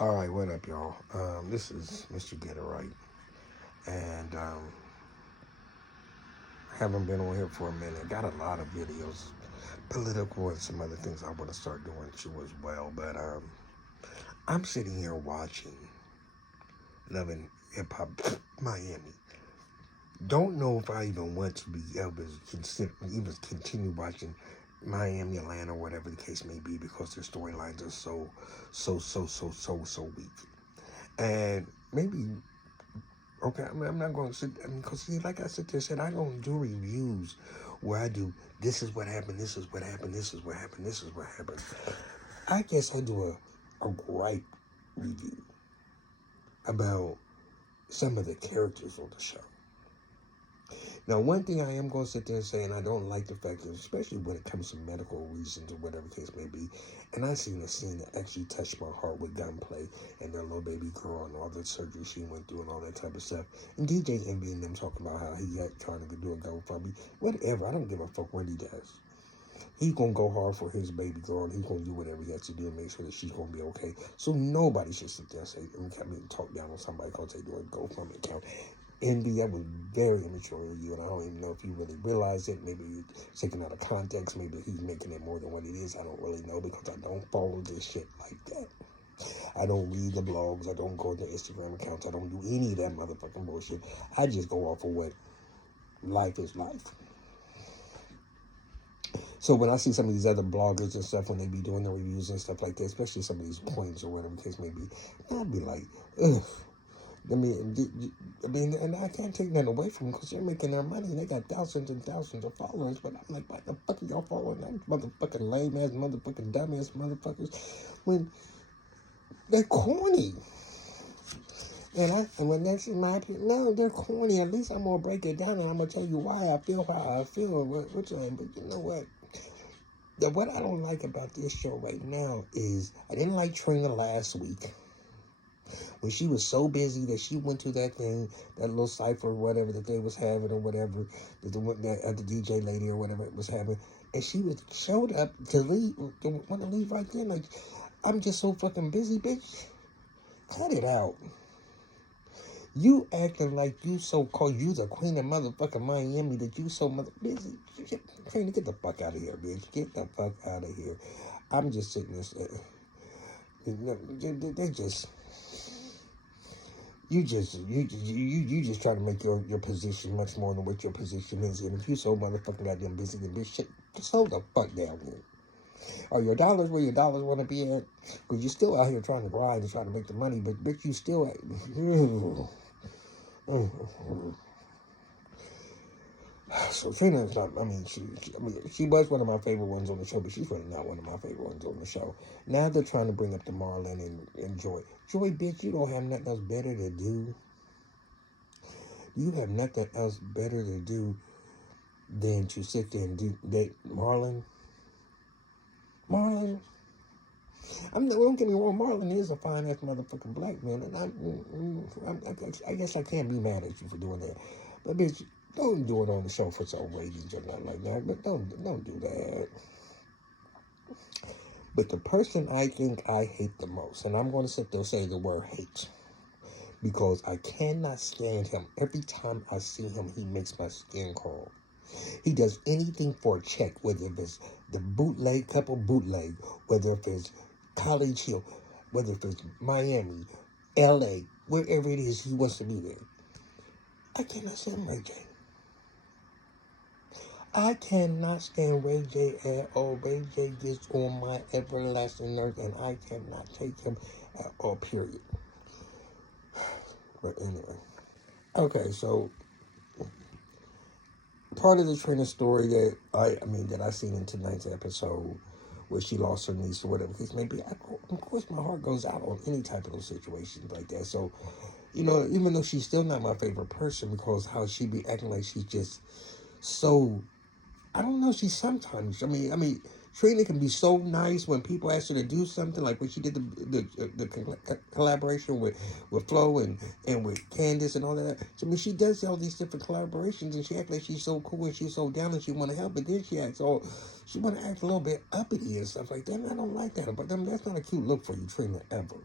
All right, what up, y'all? This is Mr. Get It Right, and haven't been on here for a minute. Got a lot of videos, political and some other things I want to start doing too as well. But I'm sitting here watching Loving Hip Hop Miami. Don't know if I even want to be able to even continue watching Miami, Atlanta, or whatever the case may be, because their storylines are so weak. And maybe okay, I'm not going to sit. Because see, like I sit there and said, I don't do reviews where I do this is what happened, this is what happened, this is what happened, this is what happened. I guess I do a gripe review about some of the characters on the show. Now, one thing I am going to sit there and say, and I don't like the fact that, especially when it comes to medical reasons or whatever the case may be, and I seen a scene that actually touched my heart with Gunplay and their little baby girl and all the surgery she went through and all that type of stuff. And DJ Envy and them talking about how he had trying to do a GoFundMe. Whatever, I don't give a fuck what he does. He's going to go hard for his baby girl, and he's going to do whatever he has to do to make sure that she's going to be okay. So nobody should sit there and say, talk down on somebody because they do a GoFundMe account. Envy, that was very immature of you, and I don't even know if you really realize it. Maybe you're taking out of context. Maybe he's making it more than what it is. I don't really know, because I don't follow this shit like that. I don't read the blogs. I don't go to Instagram accounts. I don't do any of that motherfucking bullshit. I just go off of what life is life. So when I see some of these other bloggers and stuff, when they be doing the reviews and stuff like that, especially some of these points or whatever the case may be, I'll be like, ugh. And I can't take that away from them, because they're making their money and they got thousands and thousands of followers. But I'm like, why the fuck are y'all following that motherfucking lame ass, motherfucking dumb ass motherfuckers when they're corny? And when that's in my opinion, no, they're corny. At least I'm gonna break it down and I'm gonna tell you why I feel how I feel. But you know what? What I don't like about this show right now is I didn't like Trina last week, when she was so busy that she went to that thing, that little cipher, whatever that they was having or whatever, that the DJ lady or whatever it was having, and she showed up to leave, to want to leave right then. Like, I'm just so fucking busy, bitch. Cut it out. You acting like you so-called, you the queen of motherfucking Miami, that you so busy. Trina, get the fuck out of here, bitch. Get the fuck out of here. I'm just sitting there saying, they just... You just try to make your position much more than what your position is. And if you so motherfucking goddamn busy, then bitch, shit, just hold the fuck down here. Are your dollars where your dollars want to be at? Because you're still out here trying to grind and trying to make the money, but bitch, you still... So Trina is not. She was one of my favorite ones on the show, but she's really not one of my favorite ones on the show. Now they're trying to bring up the Marlon and Joy. Joy, bitch, you don't have nothing else better to do. You have nothing else better to do than to sit there and date Marlon. Marlon. Don't get me wrong, Marlon is a fine ass motherfucking black man, and I guess I can't be mad at you for doing that. But bitch, don't do it on the show for some ratings or nothing like that. But don't do that. But the person I think I hate the most, and I'm going to sit there and say the word hate, because I cannot stand him. Every time I see him, he makes my skin crawl. He does anything for a check, whether it's the couple bootleg, whether it's College Hill, whether it's Miami, LA, wherever it is, he wants to be there. I cannot stand Ray J. I cannot stand Ray J at all. Ray J gets on my everlasting nerve, and I cannot take him at all, period. But anyway. Okay, so part of the Trina story that I seen in tonight's episode, where she lost her niece or whatever the case may be, of course my heart goes out on any type of those situations like that. So, even though she's still not my favorite person, because how she be acting like she's just so, I don't know, she's sometimes, Trina can be so nice when people ask her to do something, like when she did the collaboration with Flo and with Candace and all that. So, she does all these different collaborations, and she acts like she's so cool and she's so down and she want to help, but then she want to act a little bit uppity and stuff like that, and I don't like that. But that's not a cute look for you, Trina, ever.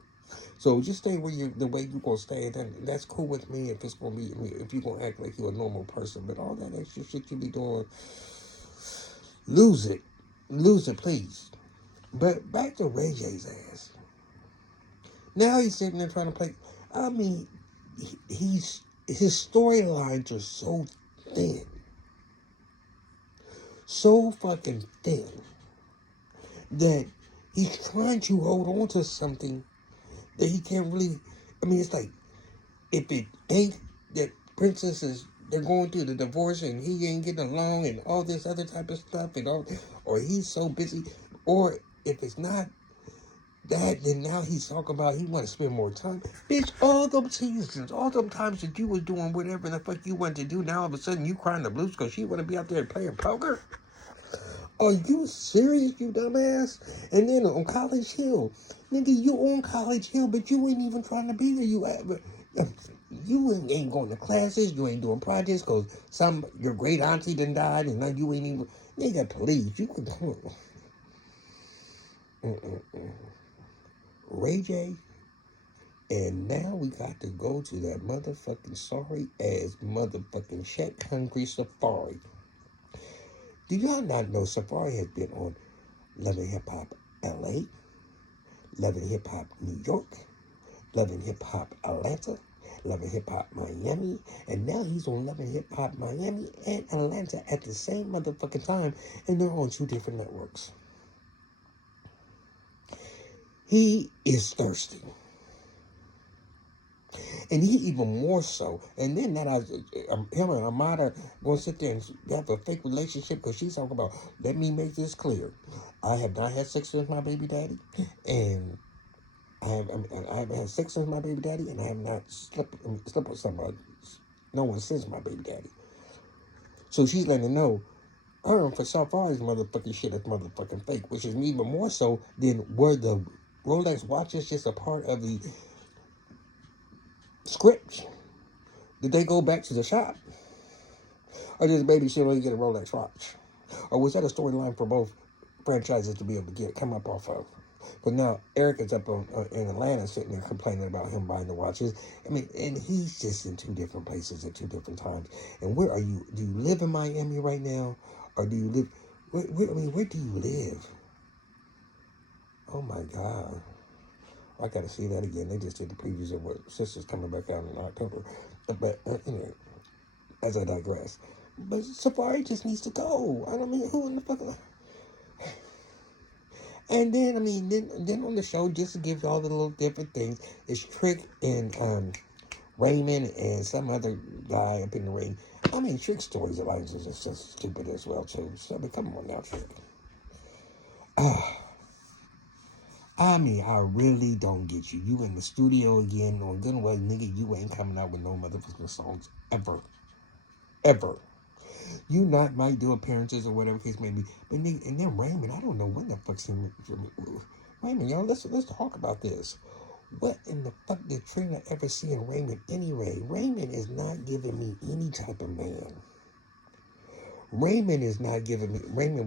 So just stay where you the way you gonna stay, and that's cool with me. If it's gonna be, if you gonna act like you're a normal person, but all that extra shit you be doing, lose it, please. But back to Ray J's ass. Now he's sitting there trying to play. I mean, he's his storylines are so thin, so fucking thin that he's trying to hold on to something that he can't really. I mean, it's like if it ain't that Princess is they're going through the divorce and he ain't getting along and all this other type of stuff and all, or he's so busy, or if it's not that, then now he's talking about he want to spend more time. Bitch, all them seasons, all them times that you was doing whatever the fuck you want to do, now all of a sudden you crying the blues because she want to be out there playing poker? Are you serious, you dumbass? And then on College Hill, nigga, you on College Hill, but you ain't even trying to be there. You ain't going to classes. You ain't doing projects because your great auntie done died, and now you ain't even. Nigga, please, you can come on. Ray J, and now we got to go to that motherfucking sorry ass motherfucking Shaq Hungry Safari. Do y'all not know Safari has been on Love and Hip Hop LA, Love and Hip Hop New York, Love and Hip Hop Atlanta, Love and Hip Hop Miami, and now he's on Love and Hip Hop Miami and Atlanta at the same motherfucking time, and they're on 2 different networks. He is thirsty. And he even more so. And then that him and Amada going to sit there and have a fake relationship because she's talking about, let me make this clear. I have not had sex with my baby daddy. And I have had sex with my baby daddy. And I have not slept with somebody. No one since my baby daddy. So she's letting him know, for Safari's motherfucking shit is motherfucking fake. Which is even more so than were the Rolex watches just a part of the script? Did they go back to the shop? Or did the baby shit only get a Rolex watch? Or was that a storyline for both franchises to be able to come up off of? But now Eric is up in Atlanta sitting there complaining about him buying the watches. I mean, and he's just in 2 different places at 2 different times. And where are you? Do you live in Miami right now? Or do you live... Where do you live? Oh my God. I got to see that again. They just did the previews of what Sister's coming back out in October. But anyway, as I digress. But Safari just needs to go. I don't mean, who in the fuck... And then, I mean, then on the show, just to give y'all the little different things, it's Trick and Raymond and some other guy up in the ring. I mean, Trick's stories alliance is just stupid as well, too. So, I mean, come on now, Trick. I mean, I really don't get you. You in the studio again, on good way, nigga, you ain't coming out with no motherfucking songs ever. Ever. You might do appearances or whatever case may be, but nigga, and then Raymond, I don't know when the fuck's him. Raymond, y'all, let's talk about this. What in the fuck did Trina ever see in Raymond anyway? Raymond is not giving me any type of man. Raymond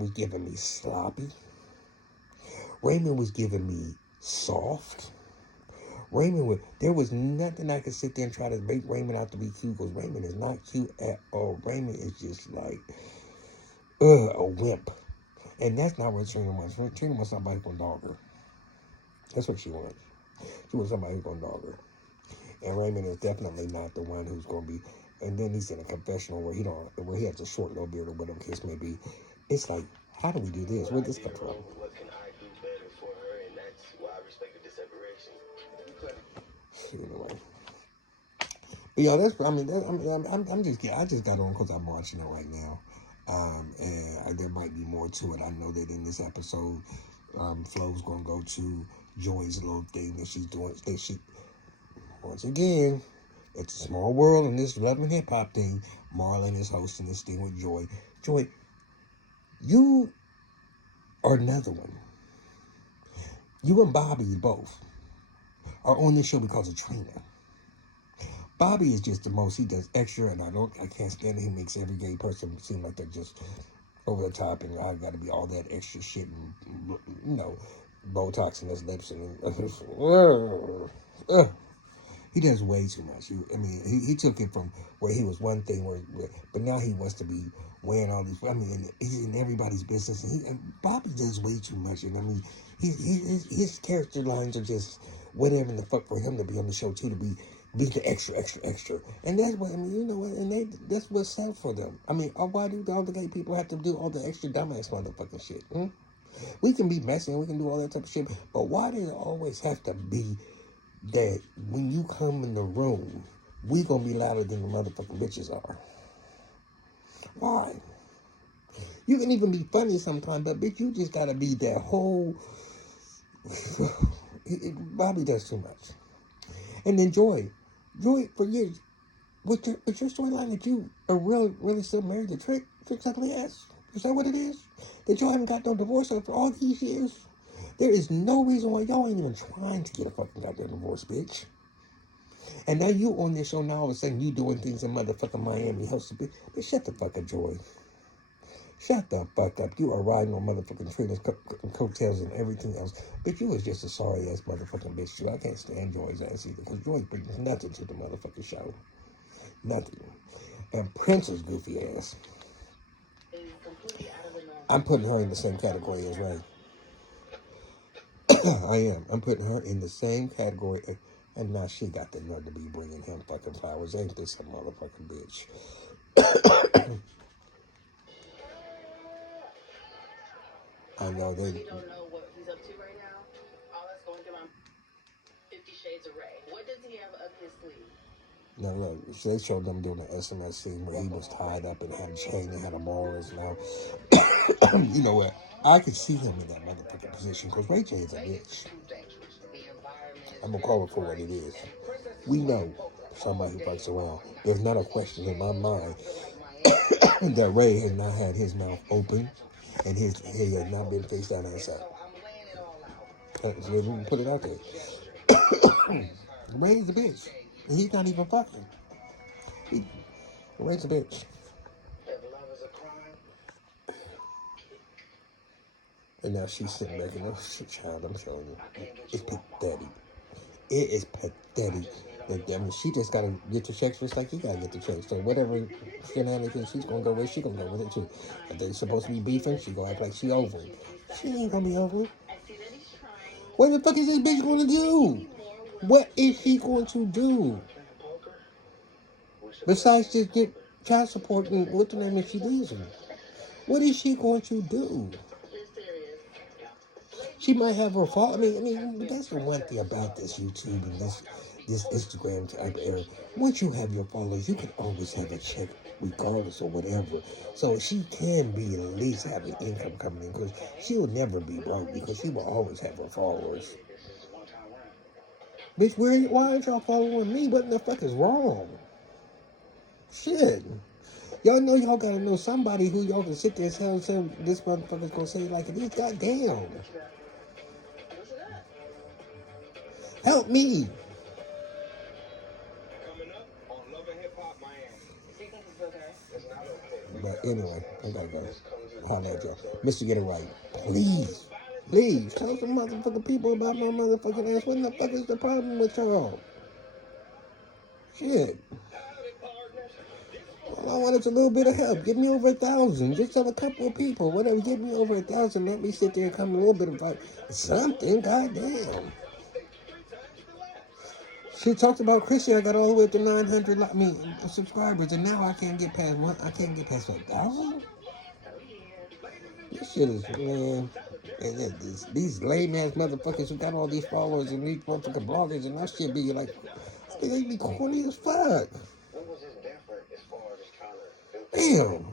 was giving me sloppy. Raymond was giving me soft. There was nothing I could sit there and try to make Raymond out to be cute, because Raymond is not cute at all. Raymond is just like, a wimp. And that's not what Trina wants. Trina wants somebody who's going to dog her. That's what she wants. She wants somebody who's going to dog her. And Raymond is definitely not the one who's going to be. And then he's in a confessional where he has a short little beard or whatever case may be. It's like, how do we do this? Where'd this come from? What can I do better for her? And that's why I respected the separation. Anyway. But yeah, I just got on because I'm watching it right now. And there might be more to it. I know that in this episode, Flo's going to go to Joy's little thing that she's doing. Once again, it's a small world in this Love and Hip Hop thing. Marlon is hosting this thing with Joy. Joy, you are another one. You and Bobby both are on this show because of Trina. Bobby is just the most. He does extra, and I can't stand it. He makes every gay person seem like they're just over the top, and I got to be all that extra shit. And Botox in his lips and he does way too much. He took it from where he was one thing, but now he wants to be wearing all these. He's in everybody's business, and Bobby does way too much. And his character lines are just whatever the fuck for him to be on the show too, to be the extra. And that's what you know what, and that's what's sad for them. Why do all the gay people have to do all the extra dumbass motherfucking shit? We can be messy and we can do all that type of shit, but why does it always have to be that when you come in the room, we gonna be louder than the motherfucking bitches are? Why? You can even be funny sometimes, but bitch, you just gotta be that whole. Bobby does too much. And then Joy for years, with your storyline that you are really still married to Trick's ugly ass. Is that what it is? That y'all haven't got no divorce after all these years? There is no reason why y'all ain't even trying to get a fucking goddamn divorce, bitch. And now you on this show now, all of a sudden you doing things in motherfucking Miami. But shut the fuck up, Joy. Shut the fuck up. You are riding on motherfucking Trina's coattails and everything else. Bitch, you was just a sorry ass motherfucking bitch too. I can't stand Joy's ass either, because Joy brings nothing to the motherfucking show. Nothing. And Prince's goofy ass. I'm putting her in the same category as Ray. I am. I'm putting her in the same category. And now she got the nerve to be bringing him fucking flowers. Ain't this a motherfucking bitch? I know they. We don't know what he's up to right now. All that's going through my 50 Shades of Ray. What does he have up his sleeve? Now look, they showed them doing an SMS scene where he was tied up and had a chain and had a ballers now. You know what? I could see him in that motherfucking position because Ray J is a bitch. I'm gonna call it for what it is. We know somebody who fucks around. There's not a question in my mind that Ray has not had his mouth open and his head has not been face down outside. So we can put it out there. Ray's a bitch. And he's not even fucking. Ray's a bitch. And now she's sitting back and shit, child, I'm telling you. It's pathetic. It is pathetic. She just gotta get the checks just like you gotta get the checks. So whatever shenanigans she's gonna go with, she gonna go with it too. If they're supposed to be beefing, she gonna act like she over it. She ain't gonna be over it. What the fuck is this bitch gonna do? What is she going to do? Besides just get child support and what the name if she leaves him? What is she going to do? She might have her fault. That's the one thing about this YouTube and this Instagram type era. Once you have your followers, you can always have a check regardless of whatever. So she can be at least having income coming in because she will never be broke because she will always have her followers. Bitch, why aren't y'all following me? What the fuck is wrong? Shit. Y'all know y'all gotta know somebody who y'all can sit there and say this motherfucker's gonna say like it is. Goddamn. Help me. But anyway, I gotta go. Holla at y'all. Mr. Get It Right. Please, tell some motherfucking people about my motherfucking ass. What the fuck is the problem with y'all? Shit. All I want is a little bit of help. Give me over 1,000. Just tell a couple of people. Whatever, give me over 1,000. Let me sit there and come a little bit about something. Goddamn. She talked about Chrissy. I got all the way up to 900 subscribers, and now I can't get past 1,000. This shit is, man. And these lame ass motherfuckers who got all these followers and these motherfucking bloggers and that shit be like, they be corny as fuck. Damn.